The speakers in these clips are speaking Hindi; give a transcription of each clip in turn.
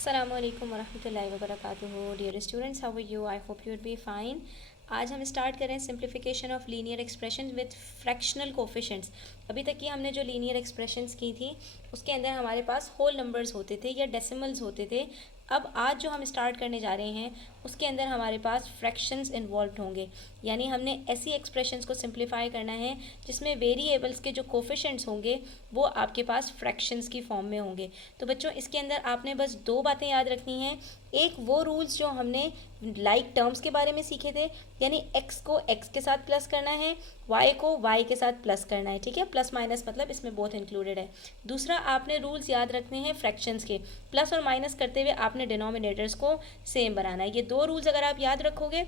अस्सलामुअलैकुम वरहमतुल्लाहि वबरकातुहू। Dear students, how are you? I hope you would be fine. आज हम स्टार्ट करें simplification of linear expression with fractional coefficients. अभी तक की हमने जो लीनियर एक्सप्रेशंस की थी उसके अंदर हमारे पास होल नंबर्स होते थे या डेसिमल्स होते थे। अब आज जो हम स्टार्ट करने जा रहे हैं उसके अंदर हमारे पास फ्रैक्शंस इन्वॉल्व होंगे, यानी हमने ऐसी एक्सप्रेशंस को सिंप्लीफाई करना है जिसमें वेरिएबल्स के जो कोफिशेंट्स होंगे वो आपके पास फ्रैक्शंस की फॉर्म में होंगे। तो बच्चों, इसके अंदर आपने बस दो बातें याद रखनी हैं। एक वो रूल्स जो हमने लाइक टर्म्स के बारे में सीखे थे, यानी x को x के साथ प्लस करना है, y को y के साथ प्लस करना है। ठीक है, प्लस माइनस मतलब इसमें बोथ इंक्लूडेड है। दूसरा, आपने रूल्स याद रखने हैं फ्रैक्शंस के। प्लस और माइनस करते हुए आपने डिनोमिनेटर्स को सेम बनाना है। ये दो रूल्स अगर आप याद रखोगे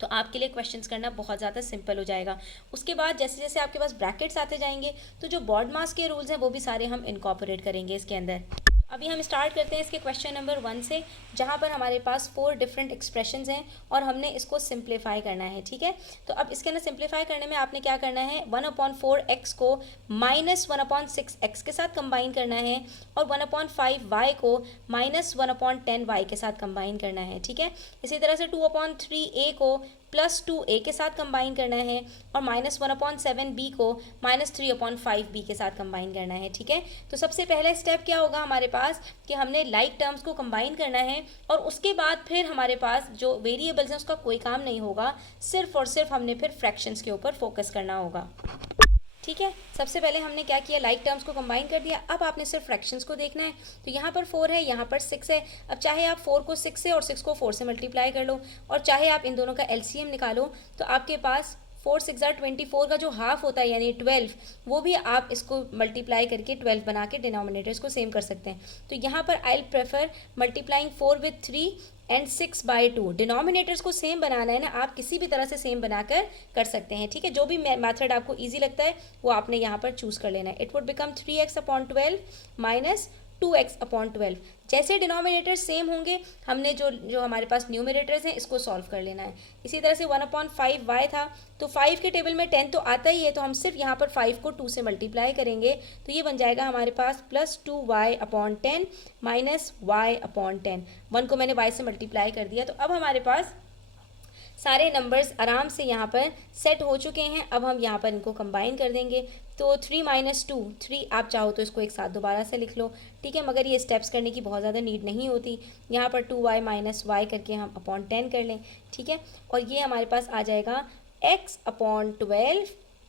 तो आपके लिए क्वेश्चंस करना बहुत ज़्यादा सिंपल हो जाएगा। उसके बाद जैसे जैसे आपके पास ब्रैकेट्स आते जाएंगे तो जो बॉड मास के रूल्स हैं वो भी सारे हम इनकॉर्पोरेट करेंगे इसके अंदर। अभी हम स्टार्ट करते हैं इसके क्वेश्चन नंबर 1 से, जहाँ पर हमारे पास 4 डिफरेंट एक्सप्रेशंस हैं और हमने इसको सिंप्लीफाई करना है। ठीक है, तो अब इसके अंदर सिंप्लीफाई करने में आपने क्या करना है, 1/4x को -1/6x के साथ कंबाइन करना है और 1/5y को -1/10y के साथ कंबाइन करना है। ठीक है, इसी तरह से 2/3a को +2a के साथ कंबाइन करना है और -1/7b को -3/5b के साथ कंबाइन करना है। ठीक है, तो सबसे पहला स्टेप क्या होगा हमारे पास कि हमने लाइक टर्म्स को कंबाइन करना है और उसके बाद फिर हमारे पास जो वेरिएबल्स हैं उसका कोई काम नहीं होगा, सिर्फ और सिर्फ हमने फिर फ्रैक्शंस के ऊपर फोकस करना होगा। ठीक है, सबसे पहले हमने क्या किया, लाइक टर्म्स को कंबाइन कर दिया। अब आपने सिर्फ फ्रैक्शंस को देखना है। तो यहाँ पर 4 है, यहाँ पर 6 है। अब चाहे आप 4 को 6 से और 6 को 4 से मल्टीप्लाई कर लो और चाहे आप इन दोनों का एलसीएम निकालो, तो आपके पास 4 6 24 का जो हाफ होता है यानी 12, वो भी आप इसको मल्टीप्लाई करके 12 बना के डिनोमिनेटर्स को सेम कर सकते हैं। तो यहाँ पर I prefer multiplying 4 with 3 and 6/2। Denominators को सेम बनाना है ना, आप किसी भी तरह से सेम बनाकर कर सकते हैं। ठीक है, जो भी मेथड आपको इजी लगता है वो आपने यहाँ पर चूज कर लेना है। It would become 3x/12 minus 2x/12। जैसे डिनोमिनेटर सेम होंगे हमने जो हमारे पास न्यूमरेटर्स हैं इसको सॉल्व कर लेना है। इसी तरह से 1/5y था, तो 5 के टेबल में 10 तो आता ही है, तो हम सिर्फ यहाँ पर 5 को 2 से मल्टीप्लाई करेंगे तो ये बन जाएगा हमारे पास +2y/10 माइनस y/10। 1 को मैंने y से मल्टीप्लाई कर दिया, तो अब हमारे पास सारे नंबर्स आराम से यहाँ पर सेट हो चुके हैं। अब हम यहाँ पर इनको कंबाइन कर देंगे। तो 3 - 2 3, आप चाहो तो इसको एक साथ दोबारा से लिख लो। ठीक है, मगर ये स्टेप्स करने की बहुत ज़्यादा नीड नहीं होती। यहाँ पर 2y - y करके हम अपॉन 10 कर लें। ठीक है, और ये हमारे पास आ जाएगा x/12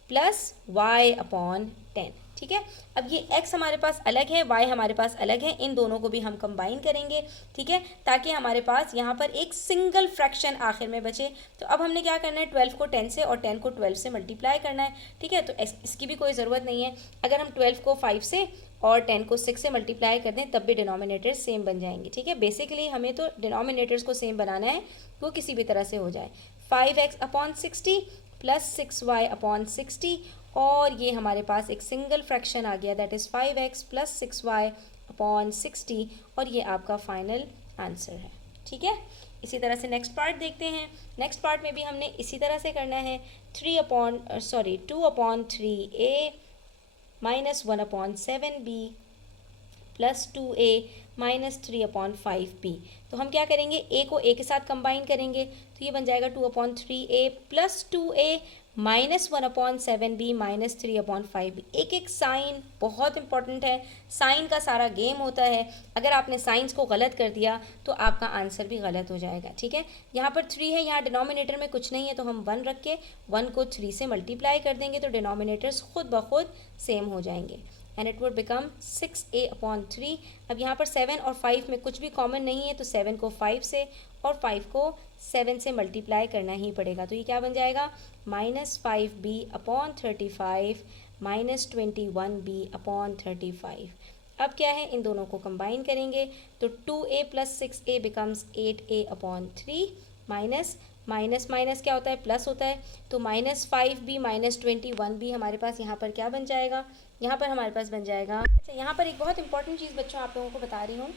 प्लस y/10। ठीक है, अब ये x हमारे पास अलग है, y हमारे पास अलग है, इन दोनों को भी हम कंबाइन करेंगे। ठीक है, ताकि हमारे पास यहाँ पर एक सिंगल फ्रैक्शन आखिर में बचे। तो अब हमने क्या करना है, 12 को 10 से और 10 को 12 से मल्टीप्लाई करना है। ठीक है, तो इसकी भी कोई ज़रूरत नहीं है। अगर हम 12 को 5 से और 10 को 6 से मल्टीप्लाई कर दें तब भी डिनोमिनेटर्स सेम बन जाएंगे। ठीक है, बेसिकली हमें तो डिनोमिनेटर्स को सेम बनाना है, वो किसी भी तरह से हो जाए। 5x/60 प्लस 6y/60 और ये हमारे पास एक सिंगल फ्रैक्शन आ गया, that is 5x plus 6y/60 और ये आपका फाइनल आंसर है। ठीक है, इसी तरह से नेक्स्ट पार्ट देखते हैं। नेक्स्ट पार्ट में भी हमने इसी तरह से करना है। 2/3a minus 1/7b plus 2a minus 3/5b। तो हम क्या करेंगे, a को a के साथ कंबाइन करेंगे तो ये बन जाएगा 2/3a plus 2a minus 1/7b minus 3/5b। एक एक साइन बहुत इंपॉर्टेंट है, साइन का सारा गेम होता है। अगर आपने साइंस को गलत कर दिया तो आपका आंसर भी गलत हो जाएगा। ठीक है, यहाँ पर 3 है, यहाँ डिनोमिनेटर में कुछ नहीं है, तो हम 1 रख के 1 को 3 से मल्टीप्लाई कर देंगे तो डिनोमिनेटर्स खुद ब खुद सेम हो जाएंगे and it would become 6a/3। अब यहाँ पर 7 और 5 में कुछ भी कॉमन नहीं है, तो 7 को 5 से और 5 को 7 से मल्टीप्लाई करना ही पड़ेगा। तो ये क्या बन जाएगा, -5b/35 माइनस 21b/35। अब क्या है, इन दोनों को कंबाइन करेंगे तो 2a plus 6a becomes 8a/3 minus minus minus क्या होता है, प्लस होता है, तो -5b माइनस 21b हमारे पास यहाँ पर क्या बन जाएगा, यहाँ पर हमारे पास बन जाएगा। अच्छा, यहाँ पर एक बहुत इंपॉर्टेंट चीज़ बच्चों आप लोगों को बता रही हूँ,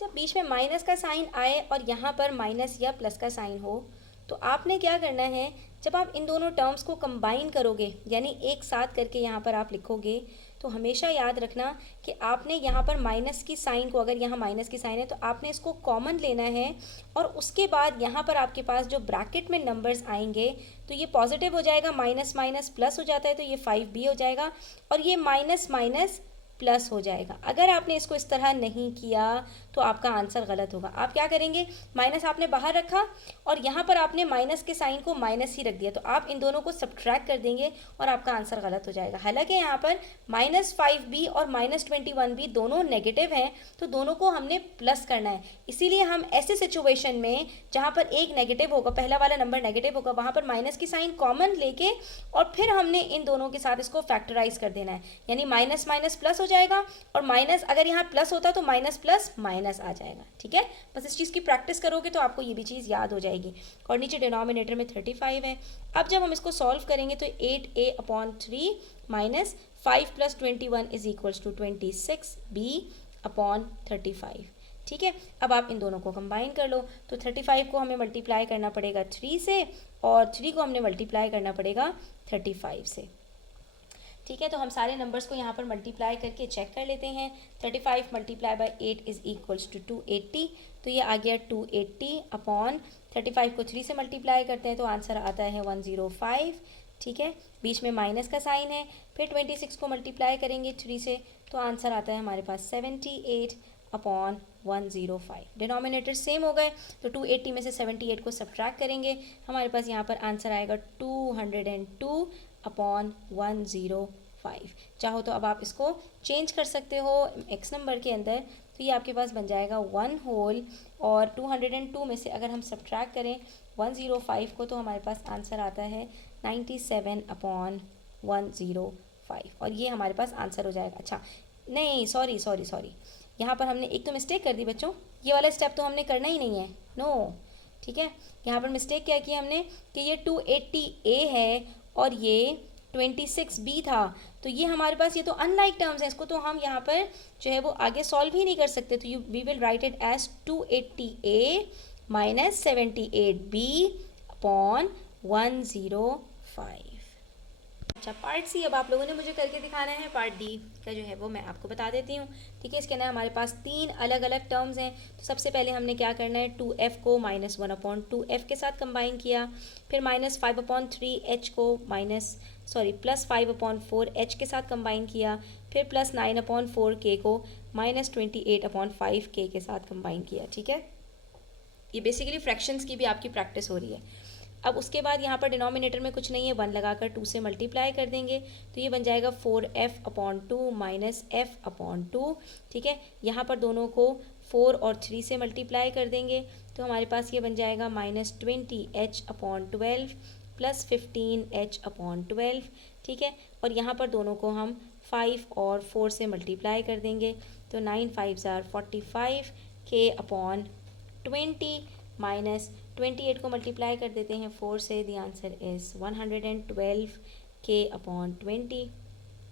जब बीच में माइनस का साइन आए और यहाँ पर माइनस या प्लस का साइन हो तो आपने क्या करना है, जब आप इन दोनों टर्म्स को कंबाइन करोगे यानी एक साथ करके यहाँ पर आप लिखोगे तो हमेशा याद रखना कि आपने यहाँ पर माइनस की साइन को, अगर यहाँ माइनस की साइन है तो आपने इसको कॉमन लेना है, और उसके बाद यहाँ पर आपके पास जो ब्रैकेट में नंबर्स आएंगे तो ये पॉजिटिव हो जाएगा, माइनस माइनस प्लस हो जाता है तो ये 5b हो जाएगा, और ये माइनस माइनस प्लस हो जाएगा। अगर आपने इसको इस तरह नहीं किया तो आपका आंसर गलत होगा। आप क्या करेंगे, माइनस आपने बाहर रखा और यहाँ पर आपने माइनस के साइन को माइनस ही रख दिया, तो आप इन दोनों को सब्ट्रैक्ट कर देंगे और आपका आंसर गलत हो जाएगा। हालांकि यहाँ पर -5b और -21b दोनों नेगेटिव हैं, तो दोनों को हमने प्लस करना है। इसीलिए हम ऐसे सिचुएशन में जहाँ पर एक नेगेटिव होगा, पहला वाला नंबर नेगेटिव होगा, वहाँ पर माइनस की साइन कॉमन लेके और फिर हमने इन दोनों के साथ इसको फैक्टराइज कर देना है, यानी माइनस माइनस प्लस हो जाएगा, और माइनस अगर यहाँ प्लस होता तो माइनस प्लस माइनस आ जाएगा। ठीक है, बस इस चीज़ की प्रैक्टिस करोगे तो आपको ये भी चीज़ याद हो जाएगी। और नीचे डिनोमिनेटर में 35 है। अब जब हम इसको सॉल्व करेंगे तो 8a/3 माइनस 5 + 21 = 26b/35। ठीक है, अब आप इन दोनों को कंबाइन कर लो, तो 35 को हमें मल्टीप्लाई करना पड़ेगा 3 से, और 3 को हमने मल्टीप्लाई करना पड़ेगा 35 से। ठीक है, तो हम सारे नंबर्स को यहाँ पर मल्टीप्लाई करके चेक कर लेते हैं। 35 × 8 = 280, तो ये आ गया 280/35 को 3 से मल्टीप्लाई करते हैं तो आंसर आता है 105। ठीक है, बीच में माइनस का साइन है। फिर 26 को मल्टीप्लाई करेंगे 3 से तो आंसर आता है हमारे पास 78/105। डिनोमिनेटर सेम हो गए, तो 280 में से 78 को सब्ट्रैक्ट करेंगे, हमारे पास यहाँ पर आंसर आएगा 202/105। चाहो तो अब आप इसको चेंज कर सकते हो एक्स नंबर के अंदर, तो ये आपके पास बन जाएगा 1 होल, और 202 में से अगर हम सब्ट्रैक्ट करें 105 को तो हमारे पास आंसर आता है 97/105, और ये हमारे पास आंसर हो जाएगा। अच्छा नहीं, सॉरी, यहाँ पर हमने एक तो मिस्टेक कर दी बच्चों, ये वाला स्टेप तो हमने करना ही नहीं है, नो। ठीक है, यहाँ पर मिस्टेक क्या की हमने कि ये 280a है और ये 26b था, तो ये हमारे पास ये तो अनलाइक टर्म्स हैं, इसको तो हम यहाँ पर जो है वो आगे सॉल्व ही नहीं कर सकते, तो we will write it as 280a - 78b/105। अच्छा, पार्ट सी अब आप लोगों ने मुझे करके दिखाना है। पार्ट डी का जो है वो मैं आपको बता देती हूँ। ठीक है, इसके अंदर हमारे पास 3 अलग अलग टर्म्स हैं। तो सबसे पहले हमने क्या करना है, 2f को -1/2f के साथ कंबाइन किया, फिर -5/3h को +5/4h के साथ कंबाइन किया, फिर +9/4k को -28/5k के साथ कंबाइन किया। ठीक है, ये बेसिकली फ्रैक्शंस की भी आपकी प्रैक्टिस हो रही है। अब उसके बाद यहाँ पर डिनोमिनेटर में कुछ नहीं है, 1 लगाकर 2 से मल्टीप्लाई कर देंगे, तो ये बन जाएगा 4f/2 - f/2। ठीक है, यहाँ पर दोनों को 4 और 3 से मल्टीप्लाई कर देंगे, तो हमारे पास ये बन जाएगा -20h/12 + 15h/12। ठीक है, और यहाँ पर दोनों को हम 5 और 4 से मल्टीप्लाई कर देंगे, तो 9 5 = 45 k/20 माइनस 28 को मल्टीप्लाई कर देते हैं 4 से, द आंसर इज़ 112 k/20।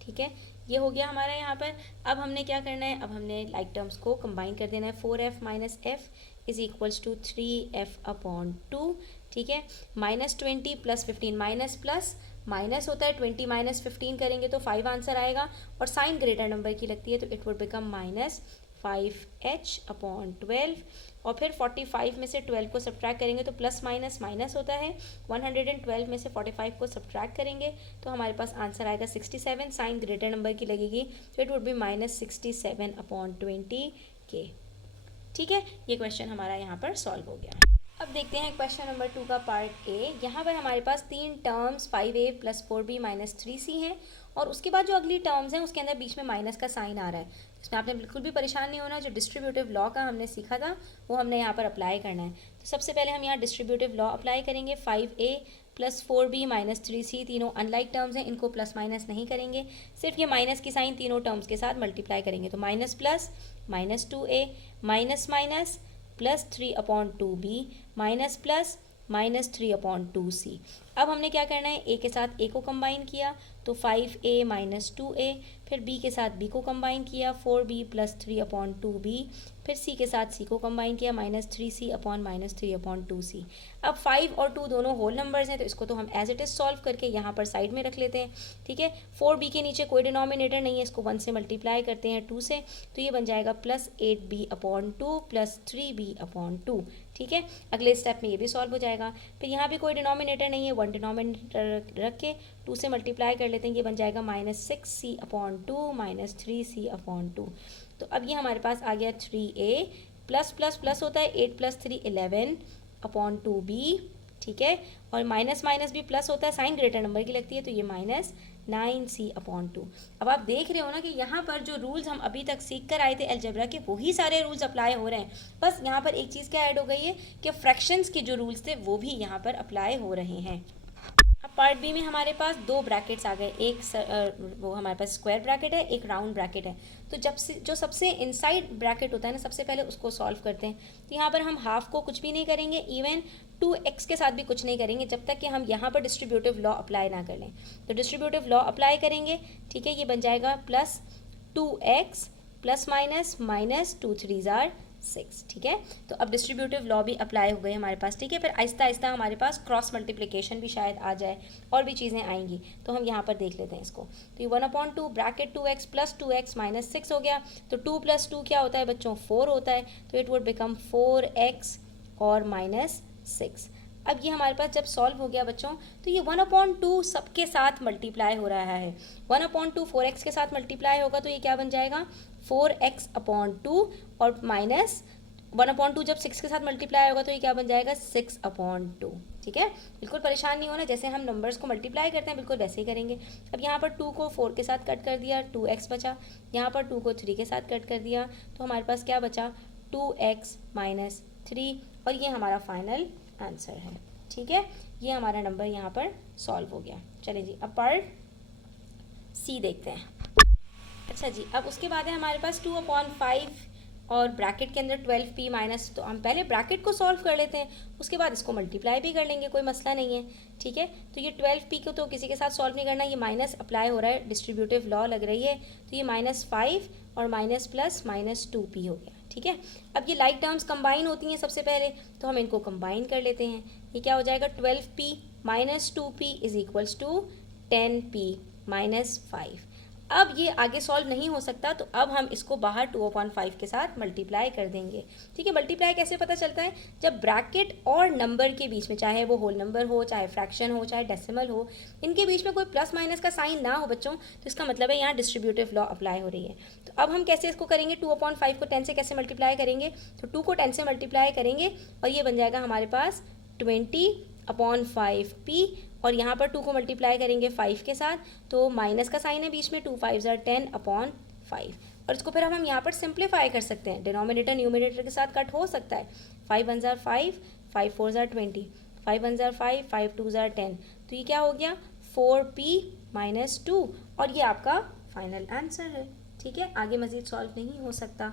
ठीक है, ये हो गया हमारा यहाँ पर। अब हमने क्या करना है, अब हमने लाइक टर्म्स को कंबाइन कर देना है। 4f - f = 3f/2। ठीक है, -20 + 15 माइनस प्लस माइनस होता है, 20 - 15 करेंगे तो 5 आंसर आएगा, और साइन ग्रेटर नंबर की लगती है तो इट वुड बिकम -5h/12, और फिर 45 में से 12 को सब्ट्रैक्ट करेंगे तो प्लस माइनस माइनस होता है, 112 में से 45 को सब्ट्रैक्ट करेंगे तो हमारे पास आंसर आएगा 67, साइन ग्रेटर नंबर की लगेगी तो इट वुड बी -67/20k। ठीक है, ये क्वेश्चन हमारा यहाँ पर सॉल्व हो गया। अब देखते हैं क्वेश्चन नंबर 2 का पार्ट ए। यहाँ पर हमारे पास 3 टर्म्स 5a + 4b - 3c हैं, और उसके बाद जो अगली टर्म्स हैं उसके अंदर बीच में माइनस का साइन आ रहा है। इसमें आपने बिल्कुल भी परेशान नहीं होना, जो डिस्ट्रीब्यूटिव लॉ का हमने सीखा था वो हमने यहाँ पर अप्लाई करना है। तो सबसे पहले हम यहाँ डिस्ट्रीब्यूटिव लॉ अप्लाई करेंगे। 5a + 4b - 3c तीनों अनलाइक टर्म्स हैं, इनको प्लस माइनस नहीं करेंगे, सिर्फ ये माइनस की साइन तीनों टर्म्स के साथ मल्टीप्लाई करेंगे, तो minus plus -2a minus +3/2b minus plus -3/2c। अब हमने क्या करना है, a के साथ a को कंबाइन किया तो 5a माइनस 2a, फिर b के साथ b को कंबाइन किया 4b प्लस 3/2b, फिर c के साथ c को कंबाइन किया -3c अपॉन -3/2c। अब 5 और 2 दोनों होल नंबर्स हैं तो इसको तो हम एज इट इज़ सॉल्व करके यहाँ पर साइड में रख लेते हैं, ठीक है। 4b के नीचे कोई डिनोमिनेटर नहीं है, इसको 1 से मल्टीप्लाई करते हैं 2 से, तो ये बन जाएगा +8b/2 प्लस 3b/2, ठीक है। अगले स्टेप में ये भी सॉल्व हो जाएगा। फिर यहाँ भी कोई डिनोमिनेटर नहीं है, 1 डिनोमिनेटर रख के 2 से मल्टीप्लाई कर लेते हैं, ये बन जाएगा -6c/2 -3c/2। तो अब ये हमारे पास आ गया 3a प्लस प्लस प्लस होता है 8 + 3 11/2b, ठीक है। और माइनस माइनस भी प्लस होता है, साइन ग्रेटर नंबर की लगती है, तो ये -9c/2। अब आप देख रहे हो ना कि यहाँ पर जो रूल्स हम अभी तक सीख कर आए थे अलजेब्रा के, वही सारे रूल्स अप्लाई हो रहे हैं। बस यहाँ पर एक चीज़ क्या ऐड हो गई है कि फ्रैक्शंस के जो रूल्स थे वो भी यहाँ पर अप्लाई हो रहे हैं। अब पार्ट बी में हमारे पास 2 ब्रैकेट्स आ गए, एक वो हमारे पास स्क्वायर ब्रैकेट है, एक राउंड ब्रैकेट है। तो जो सबसे इनसाइड ब्रैकेट होता है ना, सबसे पहले उसको सॉल्व करते हैं। तो यहाँ पर हम हाफ को कुछ भी नहीं करेंगे, इवन 2x के साथ भी कुछ नहीं करेंगे जब तक कि हम यहाँ पर डिस्ट्रीब्यूटिव लॉ अप्लाई ना कर लें। तो डिस्ट्रीब्यूटिव लॉ अप्लाई करेंगे, ठीक है। ये बन जाएगा +2x प्लस माइनस -2 3 6, ठीक है। तो अब डिस्ट्रीब्यूटिव लॉ भी अप्लाई हो गए हमारे पास, ठीक है। फिर आहिस्ता आहिस्ता हमारे पास क्रॉस मल्टीप्लिकेशन भी शायद आ जाए, और भी चीज़ें आएंगी, तो हम यहाँ पर देख लेते हैं इसको। तो ये 1/2 bracket 2x plus 2x minus 6 हो गया। तो 2 + 2 क्या होता है बच्चों, 4 होता है, तो इट वुड बिकम 4x और -6। अब ये हमारे पास जब सॉल्व हो गया बच्चों, तो ये 1/2 सबके साथ मल्टीप्लाई हो रहा है। 1/2 4x के साथ मल्टीप्लाई होगा तो ये क्या बन जाएगा, 4x/2, और माइनस 1/2 जब 6 के साथ मल्टीप्लाई होगा तो ये क्या बन जाएगा, 6/2, ठीक है। बिल्कुल परेशान नहीं होना, जैसे हम नंबर्स को मल्टीप्लाई करते हैं बिल्कुल वैसे ही करेंगे। अब यहाँ पर 2 को 4 के साथ कट कर दिया, 2x बचा। यहाँ पर 2 को 3 के साथ कट कर दिया, तो हमारे पास क्या बचा, 2x माइनस 3, और ये हमारा फाइनल आंसर है, ठीक है। ये हमारा नंबर यहाँ पर सॉल्व हो गया। चलिए जी, अब पार्ट सी देखते हैं। अच्छा जी, अब उसके बाद है हमारे पास 2/5 और ब्रैकेट के अंदर 12p माइनस, तो हम पहले ब्रैकेट को सॉल्व कर लेते हैं, उसके बाद इसको मल्टीप्लाई भी कर लेंगे, कोई मसला नहीं है, ठीक है। तो ये 12p को तो किसी के साथ सॉल्व नहीं करना, ये माइनस अप्लाई हो रहा है, डिस्ट्रीब्यूटिव लॉ लग रही है, तो ये -5 और माइनस प्लस -2p हो गया, ठीक है। अब ये लाइक टर्म्स कंबाइन होती हैं सबसे पहले, तो हम इनको कंबाइन कर लेते हैं। ये क्या हो जाएगा, 12p minus 2p is equals to 10p minus 5। अब ये आगे सॉल्व नहीं हो सकता, तो अब हम इसको बाहर 2/5 के साथ मल्टीप्लाई कर देंगे, ठीक है। मल्टीप्लाई कैसे पता चलता है, जब ब्रैकेट और नंबर के बीच में, चाहे वो होल नंबर हो, चाहे फ्रैक्शन हो, चाहे डेसिमल हो, इनके बीच में कोई प्लस माइनस का साइन ना हो बच्चों, तो इसका मतलब है यहाँ डिस्ट्रीब्यूटिव लॉ अप्लाई हो रही है। तो अब हम कैसे इसको करेंगे, 2/5 को 10 से कैसे मल्टीप्लाई करेंगे, तो 2 को 10 से मल्टीप्लाई करेंगे, और ये बन जाएगा हमारे पास 20/5p, और यहाँ पर 2 को मल्टीप्लाई करेंगे 5 के साथ, तो माइनस का साइन है बीच में, 2 5 = 10/5, और इसको फिर हम यहाँ पर सिंप्लीफाई कर सकते हैं, डिनोमिनेटर न्यूमिनेटर के साथ कट हो सकता है। 5 1 = 5, 5 4 = 20, 5 1 = 5, 5 2 = 10, तो ये क्या हो गया, 4p माइनस 2, और ये आपका फाइनल आंसर है, ठीक है। आगे मज़ीद सॉल्व नहीं हो सकता।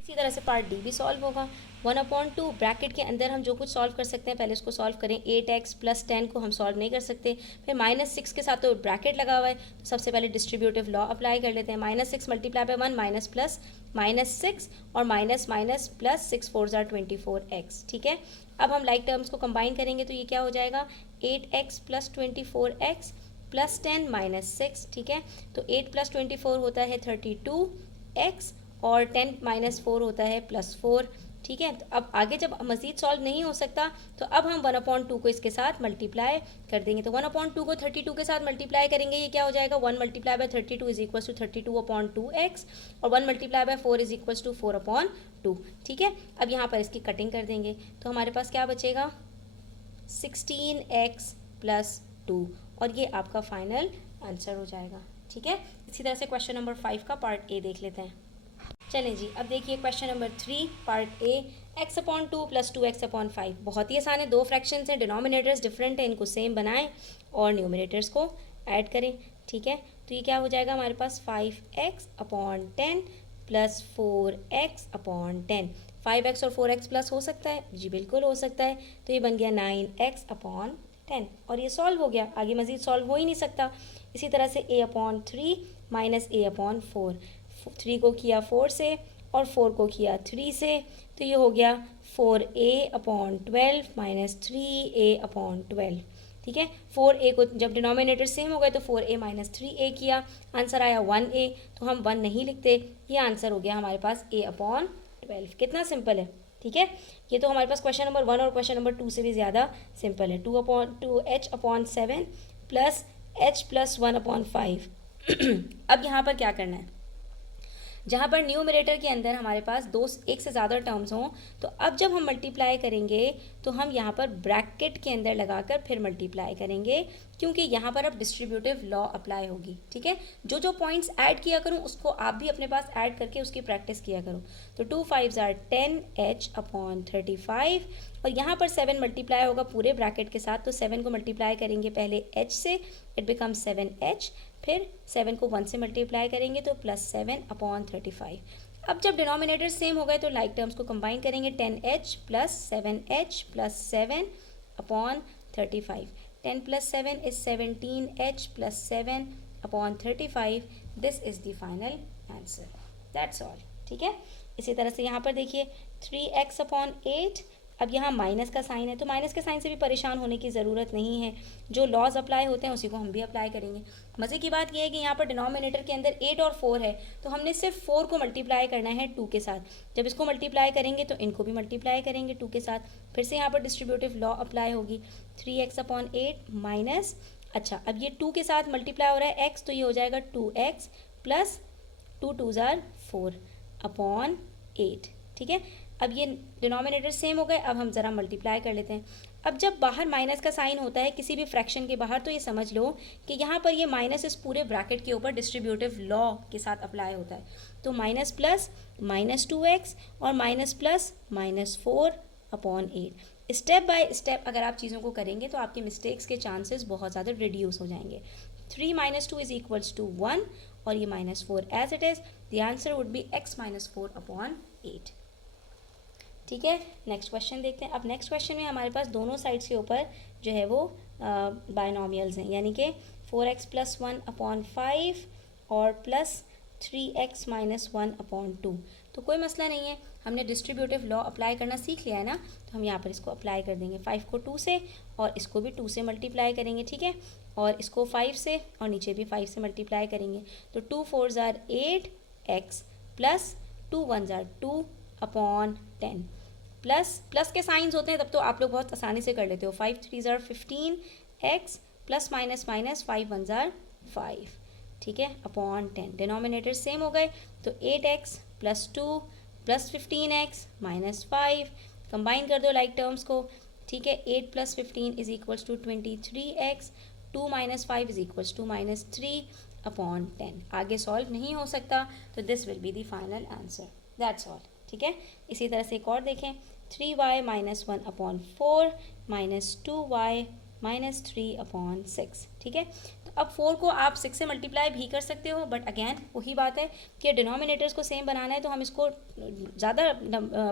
इसी तरह से पार्ट डी भी सॉल्व होगा। 1/2 ब्रैकेट के अंदर हम जो कुछ सॉल्व कर सकते हैं पहले उसको सॉल्व करें। 8x प्लस 10 को हम सॉल्व नहीं कर सकते, फिर -6 के साथ तो ब्रैकेट लगा हुआ है, तो सबसे पहले डिस्ट्रीब्यूटिव लॉ अप्लाई कर लेते हैं। -6 × 1 माइनस प्लस -6, और माइनस माइनस प्लस 6 4 = 24x, ठीक है। अब हम लाइक टर्म्स को कंबाइन करेंगे तो ये क्या हो जाएगा, 8x plus 24x plus 10 minus 6, ठीक है। तो 8 + 24 होता है 32x, और 10 - 4 होता है +4, ठीक है। तो अब आगे जब मज़ीद सॉल्व नहीं हो सकता, तो अब हम 1/2 को इसके साथ मल्टीप्लाई कर देंगे। तो 1/2 को 32 के साथ मल्टीप्लाई करेंगे, ये क्या हो जाएगा, 1 × 32 इज इक्वल्स टू 32/2x, और 1 × 4 इज इक्वल्स टू 4/2, ठीक है। अब यहाँ पर इसकी कटिंग कर देंगे, तो हमारे पास क्या बचेगा, 16x + 2, और ये आपका फाइनल आंसर हो जाएगा, ठीक है। इसी तरह से क्वेश्चन नंबर 5 का पार्ट ए देख लेते हैं। चलें जी, अब देखिए question number 3 part A, x/2 + 2x/5। बहुत ही आसान है, 2 फ्रैक्शंस हैं, डिनोमिनेटर्स डिफरेंट हैं, इनको सेम बनाएं और न्यूमिनेटर्स को ऐड करें, ठीक है। तो ये क्या हो जाएगा हमारे पास, 5x/10 + 4x/10। 5x और 4x प्लस हो सकता है जी, बिल्कुल हो सकता है, तो ये बन गया 9x/10, 10 और ये सॉल्व हो गया, आगे मज़ीद सॉल्व हो ही नहीं सकता। इसी तरह से a/3 माइनस a/4, 3 को किया 4 से और 4 को किया 3 से, तो ये हो गया 4a/12 माइनस 3a/12। ठीक है, 4a को जब डिनोमिनेटर सेम हो गए तो 4a माइनस 3a किया, आंसर आया 1a, तो हम 1 नहीं लिखते, ये आंसर हो गया हमारे पास a/12। कितना सिंपल है। ठीक है, ये तो हमारे पास क्वेश्चन नंबर 1 और क्वेश्चन नंबर 2 से भी ज़्यादा सिंपल है। 2h/7 plus h+1/5। अब यहाँ पर क्या करना है, जहाँ पर न्यूमरेटर के अंदर हमारे पास एक से ज़्यादा टर्म्स हों, तो अब जब हम मल्टीप्लाई करेंगे तो हम यहाँ पर ब्रैकेट के अंदर लगाकर फिर मल्टीप्लाई करेंगे, क्योंकि यहाँ पर अब डिस्ट्रीब्यूटिव लॉ अप्लाई होगी। ठीक है, जो जो पॉइंट्स ऐड किया करूँ उसको आप भी अपने पास ऐड करके उसकी प्रैक्टिस किया करो। तो 2 5s are 10h/35 और यहाँ पर 7 मल्टीप्लाई होगा पूरे ब्रैकेट के साथ, तो 7 को मल्टीप्लाई करेंगे पहले h से, इट बिकम्स 7h, फिर 7 को 1 से मल्टीप्लाई करेंगे तो +7/35। अब जब डिनोमिनेटर सेम हो गए तो लाइक टर्म्स को कंबाइन करेंगे, 10h plus 7h plus 7/35। 10 + 7 is 17h plus 7/35। This is the final answer, that's all. ठीक है, इसी तरह से यहाँ पर देखिए 3x/8, अब यहाँ माइनस का साइन है तो माइनस के साइन से भी परेशान होने की ज़रूरत नहीं है, जो लॉज अप्लाई होते हैं उसी को हम भी अप्लाई करेंगे। मज़े की बात यह है कि यहाँ पर डिनोमिनेटर के अंदर 8 और 4 है, तो हमने सिर्फ 4 को मल्टीप्लाई करना है 2 के साथ। जब इसको मल्टीप्लाई करेंगे तो इनको भी मल्टीप्लाई करेंगे 2 के साथ, फिर से यहाँ पर डिस्ट्रीब्यूटिव लॉ अप्लाई होगी। 3x/8 माइनस, अच्छा अब ये 2 के साथ मल्टीप्लाई हो रहा है x, तो ये हो जाएगा 2x प्लस 2 2s are 4/8। ठीक है, अब ये डिनोमिनेटर सेम हो गए, अब हम ज़रा मल्टीप्लाई कर लेते हैं। अब जब बाहर माइनस का साइन होता है किसी भी फ्रैक्शन के बाहर, तो ये समझ लो कि यहाँ पर ये माइनस इस पूरे ब्रैकेट के ऊपर डिस्ट्रीब्यूटिव लॉ के साथ अप्लाई होता है। तो माइनस प्लस -2x और minus plus -4/8। Step by step अगर आप चीज़ों को करेंगे तो आपके मिस्टेक्स के चांसेस बहुत ज़्यादा रिड्यूस हो जाएंगे। 3 - 2 = 1 और ये -4 as it is, the answer would be x - 4/8। ठीक है, नेक्स्ट क्वेश्चन देखते हैं। अब नेक्स्ट क्वेश्चन में हमारे पास दोनों साइड्स के ऊपर जो है वो बायनॉमियल्स हैं, यानी कि 4x + 1/5 और प्लस 3x - 1/2। तो कोई मसला नहीं है, हमने डिस्ट्रीब्यूटिव लॉ अप्लाई करना सीख लिया है ना, तो हम यहाँ पर इसको अप्लाई कर देंगे। 5 को 2 से और इसको भी 2 से मल्टीप्लाई करेंगे। ठीक है, और इसको 5 से और नीचे भी 5 से मल्टीप्लाई करेंगे, तो 2 4s are 8x plus 2 1s are 2/10। Plus के साइंस होते हैं तब तो आप लोग बहुत आसानी से कर लेते हो। 5 3s are 15x plus minus 5 1s are 5। ठीक है, /10। डिनोमिनेटर सेम हो गए तो 8x plus 2 plus 15x minus 5, combine कर दो लाइक टर्म्स को। ठीक है, 8 + 15 = 23x, 2 - 5 = -3/10। आगे सॉल्व नहीं हो सकता, तो this will be the final answer, that's all. ठीक है, इसी तरह से एक और देखें, 3y - 1/4 माइनस 2y - 3/6। ठीक है, तो अब 4 को आप 6 से मल्टीप्लाई भी कर सकते हो, बट अगेन वही बात है कि डिनोमिनेटर्स को सेम बनाना है, तो हम इसको ज़्यादा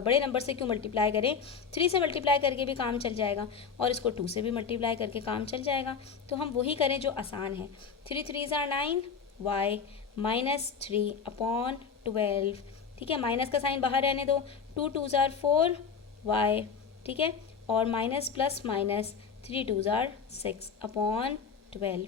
बड़े नंबर से क्यों मल्टीप्लाई करें। 3 से मल्टीप्लाई करके भी काम चल जाएगा और इसको 2 से भी मल्टीप्लाई करके काम चल जाएगा, तो हम वही करें जो आसान है। 3 3s are 9, y - 3/12। ठीक है, माइनस का साइन बाहर रहने दो, 2 2s are 4 y। ठीक है, और minus plus minus 3 2s are 6/12।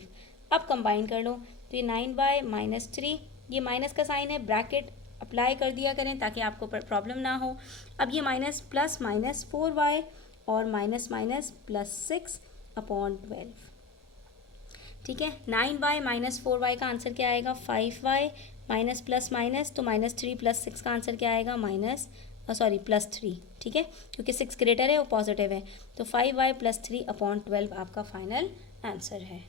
अब कंबाइन कर लो, तो ये 9y - 3, ये माइनस का साइन है, ब्रैकेट अप्लाई कर दिया करें ताकि आपको प्रॉब्लम ना हो। अब ये माइनस प्लस माइनस 4y और माइनस माइनस प्लस 6/12। ठीक है, 9y - 4y का आंसर क्या आएगा, 5y माइनस प्लस माइनस, तो -3 + 6 का आंसर क्या आएगा, +3। ठीक है, क्योंकि 6 ग्रेटर है वो पॉजिटिव है, तो 5y + 3/12 आपका फाइनल आंसर है।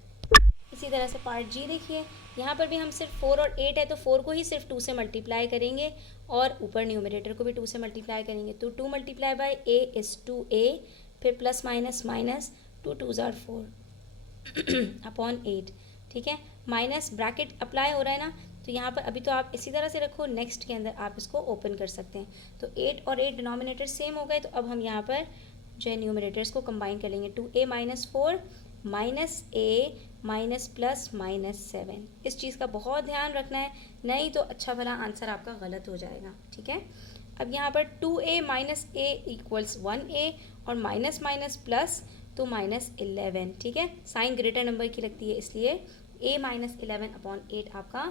इसी तरह से पार्ट जी देखिए, यहाँ पर भी हम सिर्फ 4 और 8 है, तो 4 को ही सिर्फ 2 से मल्टीप्लाई करेंगे और ऊपर न्यूमरेटर को भी 2 से मल्टीप्लाई करेंगे, तो 2 × a is 2a, फिर plus minus minus 2 2s are 4/8। ठीक है, माइनस ब्रैकेट अप्लाई हो रहा है ना, तो यहाँ पर अभी तो आप इसी तरह से रखो, नेक्स्ट के अंदर आप इसको ओपन कर सकते हैं। तो 8 और 8 डिनोमिनेटर सेम हो गए, तो अब हम यहाँ पर जो है न्यूमरेटर्स को कंबाइन कर लेंगे। 2a - 4 माइनस ए माइनस प्लस माइनस 7। इस चीज़ का बहुत ध्यान रखना है, नहीं तो अच्छा भला आंसर आपका गलत हो जाएगा, ठीक है। अब यहाँ पर 2a माइनस ए इक्वल्स 1a और माइनस माइनस प्लस तो माइनस 11, ठीक है। साइन ग्रेटर नंबर की लगती है, इसलिए a माइनस 11/8 आपका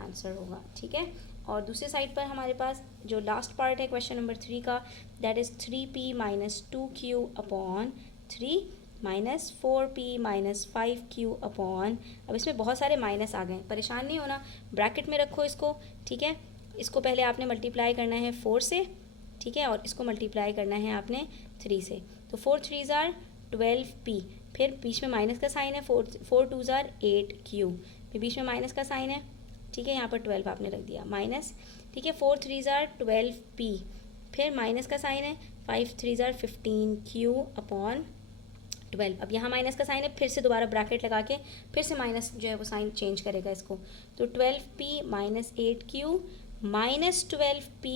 आंसर होगा, ठीक है। और दूसरे साइड पर हमारे पास जो लास्ट पार्ट है क्वेश्चन नंबर 3 का, that is 3p minus 2q/3 minus 4p minus 5q upon, अब इसमें बहुत सारे माइनस आ गए, परेशान नहीं होना, ब्रैकेट में रखो इसको, ठीक है। इसको पहले आपने मल्टीप्लाई करना है 4 से, ठीक है, और इसको मल्टीप्लाई करना है आपने 3 से। तो 4 3 ज़ार 12p, फिर बीच में माइनस का साइन है, 4 2 ज़ार 8q, फिर बीच में माइनस का साइन है, ठीक है, यहाँ पर 12 आपने रख दिया माइनस, ठीक है। 4 3 ज़ार 12p, फिर माइनस का साइन है, 5 3 ज़ार 15q अपॉन 12। अब यहाँ माइनस का साइन है, फिर से दोबारा ब्रैकेट लगा के फिर से माइनस जो है वो साइन चेंज करेगा इसको, तो 12p minus 8q minus 12p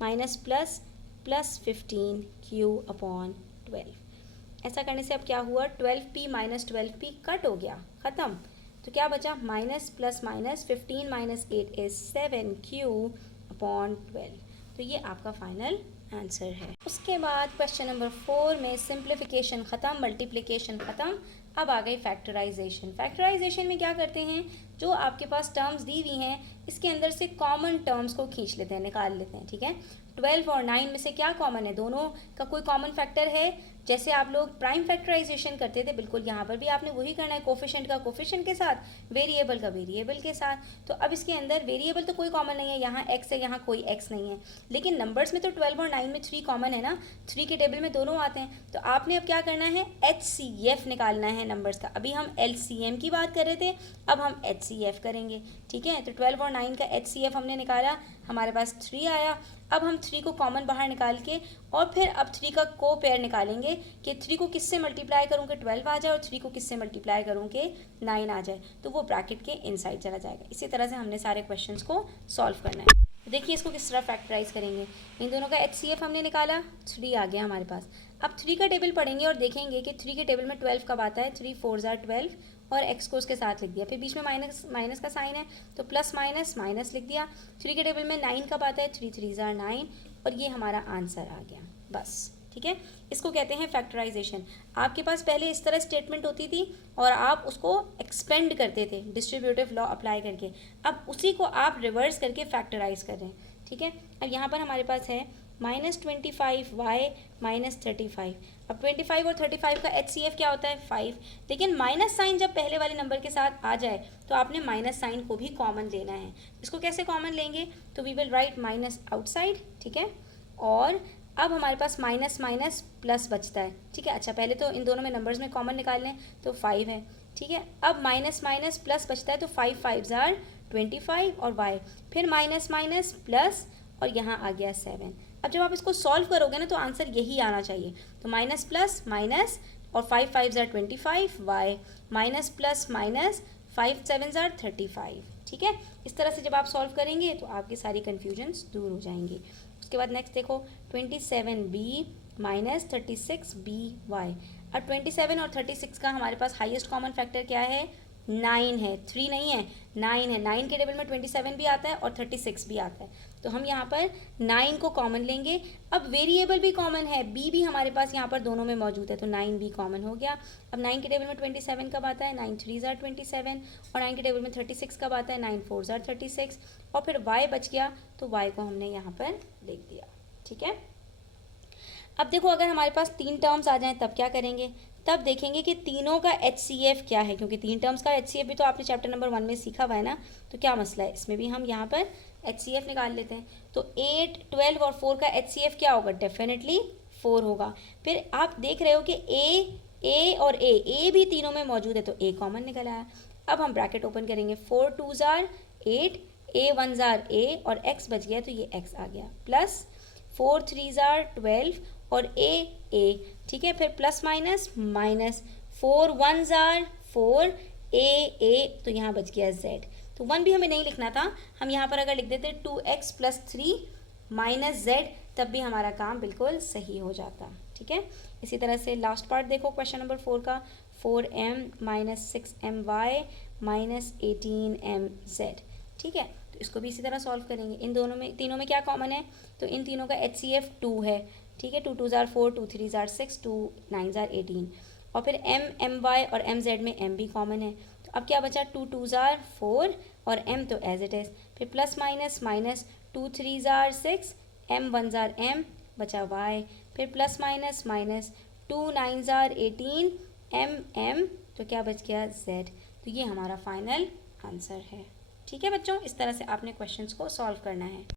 minus plus plus 15q upon 12। ऐसा करने से अब क्या हुआ, 12p माइनस 12p कट हो गया, ख़त्म। तो क्या बचा, minus plus minus 15 minus 8 is 7q upon 12। तो ये आपका फाइनल आंसर है। उसके बाद क्वेश्चन नंबर 4 में सिंप्लीफिकेशन ख़त्म, मल्टीप्लिकेशन ख़त्म, अब आ गई फैक्टराइजेशन। फैक्टराइजेशन में क्या करते हैं, जो आपके पास टर्म्स दी हुई हैं इसके अंदर से कॉमन टर्म्स को खींच लेते हैं, निकाल लेते हैं, ठीक है। 12 और 9 में से क्या कॉमन है, दोनों का कोई कॉमन फैक्टर है। जैसे आप लोग प्राइम फैक्टराइजेशन करते थे, बिल्कुल यहाँ पर भी आपने वही करना है, कोफिशिएंट का कोफिशिएंट के साथ, वेरिएबल का वेरिएबल के साथ। तो अब इसके अंदर वेरिएबल तो कोई कॉमन नहीं है, यहाँ x है, यहाँ कोई x नहीं है, लेकिन नंबर्स में तो 12 और 9 में 3 कॉमन है ना, 3 के टेबल में दोनों आते हैं। तो आपने अब क्या करना है, HCF निकालना है नंबर्स का। अभी हम LCM की बात कर रहे थे, अब हम HCF करेंगे, ठीक है। तो 12 और 9 का HCF हमने निकाला, हमारे पास 3 आया। अब हम 3 को कॉमन बाहर निकाल के और फिर अब 3 का को पेयर निकालेंगे कि 3 को किससे मल्टीप्लाई करूँ कि 12 आ जाए और 3 को किससे मल्टीप्लाई करूँ कि 9 आ जाए, तो वो ब्रैकेट के इनसाइड चला जाएगा। इसी तरह से हमने सारे क्वेश्चंस को सॉल्व करना है। देखिए इसको किस तरह फैक्टराइज करेंगे, इन दोनों का HCF हमने निकाला, 3 आ गया हमारे पास। अब 3 का टेबल पढ़ेंगे और देखेंगे कि 3 के टेबल में 12 कब आता है, 3 4 ज़ार 12 और x को उसके साथ लिख दिया, फिर बीच में माइनस का साइन है तो प्लस माइनस माइनस लिख दिया। 3 के टेबल में 9 कब आता है, 3 3 ज़ार 9 और ये हमारा आंसर आ गया, बस, ठीक है। इसको कहते हैं फैक्टराइजेशन। आपके पास पहले इस तरह स्टेटमेंट होती थी और आप उसको एक्सपेंड करते थे डिस्ट्रीब्यूटिव लॉ अप्लाई करके, अब उसी को आप रिवर्स करके फैक्टराइज कर रहे हैं, ठीक है। अब यहाँ पर हमारे पास है -25y माइनस 35। अब 25 और 35 का HCF क्या होता है, 5, लेकिन माइनस साइन जब पहले वाले नंबर के साथ आ जाए तो आपने माइनस साइन को भी कॉमन लेना है। इसको कैसे कॉमन लेंगे, तो we will write minus outside, ठीक है। और अब हमारे पास माइनस माइनस प्लस बचता है, ठीक है। अच्छा पहले तो इन दोनों में नंबर्स में कॉमन निकाल लें, तो 5 है, ठीक है। अब माइनस माइनस प्लस बचता है, तो 5 5 ज़ार 25 और y, फिर माइनस माइनस प्लस और यहाँ आ गया 7। अब जब आप इसको सॉल्व करोगे ना तो आंसर यही आना चाहिए, तो माइनस प्लस माइनस और 5 5 ज़ार 25 y माइनस प्लस माइनस 5 7 ज़ार 35, ठीक है। इस तरह से जब आप सॉल्व करेंगे तो आपकी सारी कन्फ्यूजन्स दूर हो जाएंगी। उसके बाद नेक्स्ट देखो 27b माइनस 36by। अब 27 और 36 का हमारे पास हाईएस्ट कॉमन फैक्टर क्या है, 9 है, 3 नहीं है, 9 है। 9 के टेबल में 27 भी आता है और 36 भी आता है, तो हम यहाँ पर 9 को कॉमन लेंगे। अब वेरिएबल भी कॉमन है, b भी हमारे पास यहाँ पर दोनों में मौजूद है, तो 9b कॉमन हो गया। अब 9 के टेबल में 27 कब आता है, 9 3 ज़ार 27 और 9 के टेबल में 36 कब आता है, 9 4 ज़ार 36 और फिर y बच गया, तो y को हमने यहाँ पर लिख दिया, ठीक है। अब देखो अगर हमारे पास 3 टर्म्स आ जाएं तब क्या करेंगे, तब देखेंगे कि तीनों का HCF क्या है, क्योंकि 3 टर्म्स का HCF भी तो आपने चैप्टर नंबर 1 में सीखा हुआ है ना, तो क्या मसला है, इसमें भी हम यहाँ पर HCF निकाल लेते हैं। तो 8 12 और 4 का HCF क्या होगा, डेफिनेटली 4 होगा। फिर आप देख रहे हो कि A और A भी तीनों में मौजूद है, तो A कॉमन निकल आया। अब हम ब्रैकेट ओपन करेंगे, 4 2 ज़ार 8, A 1 ज़ार A और x बच गया, तो ये x आ गया, प्लस 4 3 ज़ार 12 और A, ठीक है। फिर प्लस माइनस माइनस 4 1 ज़ार 4 A, तो यहाँ बच गया z। तो 1 भी हमें नहीं लिखना था, हम यहाँ पर अगर लिख देते 2x + 3 माइनस z, तब भी हमारा काम बिल्कुल सही हो जाता। ठीक है, इसी तरह से लास्ट पार्ट देखो क्वेश्चन नंबर 4 का, 4m minus 6my minus 18mz। ठीक है, तो इसको भी इसी तरह सॉल्व करेंगे। इन दोनों में, तीनों में क्या कॉमन है, तो इन तीनों का HCF 2 है। ठीक है, 2 2 ज़ार 4, 2 3 ज़ार 6, 2 9 ज़ार 18, और फिर my और mz में m भी कॉमन है। तो अब क्या बचा, 2 2 ज़ार 4 और m तो एज इट इज़, फिर प्लस माइनस माइनस 2 3 ज़ार 6, m 1 ज़ार m बचा y, फिर प्लस माइनस माइनस 2 9 ज़ार 18 m तो क्या बच गया z। तो ये हमारा फाइनल आंसर है। ठीक है बच्चों, इस तरह से आपने क्वेश्चंस को सॉल्व करना है।